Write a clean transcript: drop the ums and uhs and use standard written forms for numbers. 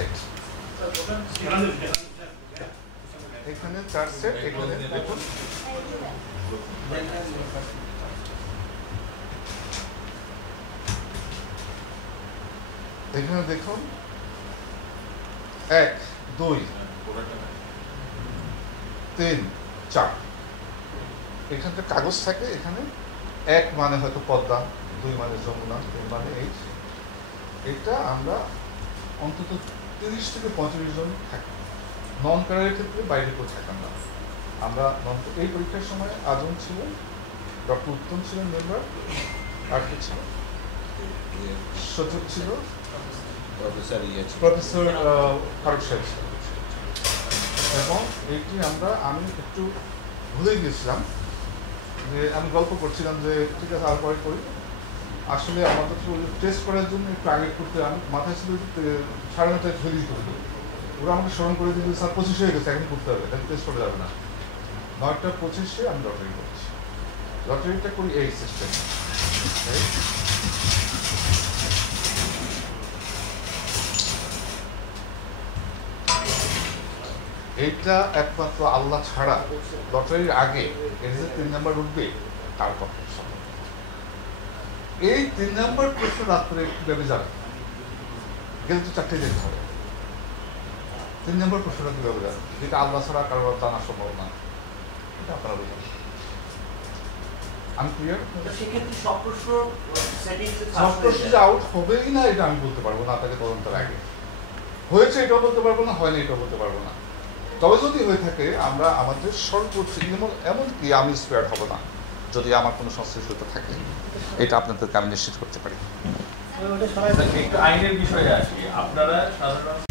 Set, এখানে 4 set. এখানে দেখুন এখানে দেখুন 1 2 3 4। এখানটা কাগজ থাকে। এখানে 1 মানে হয়তো পদ্মা, 2 মানে যমুনা, 3 মানে এটা আমরা অন্তত 30 থেকে 35 জন থাকি। নন ক্যাডারের ক্ষেত্রে বাইরে কেউ থাকেন না। আমরা এই পরীক্ষার সময় আজম ছিলেন, ডক্টর উত্তম ছিলেন মেম্বার, আর কে ছিল, সচিব ছিল, প্রফেসর ফারুক সাহেব ছিল। এবং এইটি আমি একটু ভুলে গিয়েছিলাম যে আমি গল্প করছিলাম যে ঠিক আছে আর পরে করি। আসলে আমাদের টেস্ট করার জন্য একটু আগে করতে আমি মাথায় ছিল 9:30টায় ফেরি করে দেবো। ওরা আমাকে স্মরণ করে দিল স্যার 25 হয়ে গেছে, এখন করতে হবে, তাহলে টেস্ট করা যাবে না। 9:25 আমি লটারি করছি। লটারিটা করি এই সিস্টেম। এইটা একমাত্র আল্লাহ ছাড়া লটারির আগে এর যে 3 নাম্বার উঠবে তার পক্ষে সম্ভব। এই 3 নাম্বার প্রশ্ন রাত্রে কিভাবে যাবে, গেলে তো 4টে যেতে হবে। 3 নাম্বার প্রশ্নটা কিভাবে যাবে, যেটা আল্লাহ ছাড়া কারোর জানা সম্ভব না। এটা আপনারা বুঝেন। আমি ক্লিয়ার? সব প্রশ্ন আউট হবেই না এটা আমি বলতে পারবো না আপনাকে তদন্তের আগে। হয়েছে এটাও বলতে পারবো না, হয়নি এটাও বলতে পারবো না। তবে যদি হয়ে থাকে আমরা আমাদের সর্বোচ্চ এমনকি আমি স্পেয়ার হব না যদি আমার কোনো সংশ্লিষ্টতা থাকে। এটা আপনাদেরকে আমি নিশ্চিত করতে পারি। একটু আইনের বিষয়ে আসি। আপনারা সাধারণত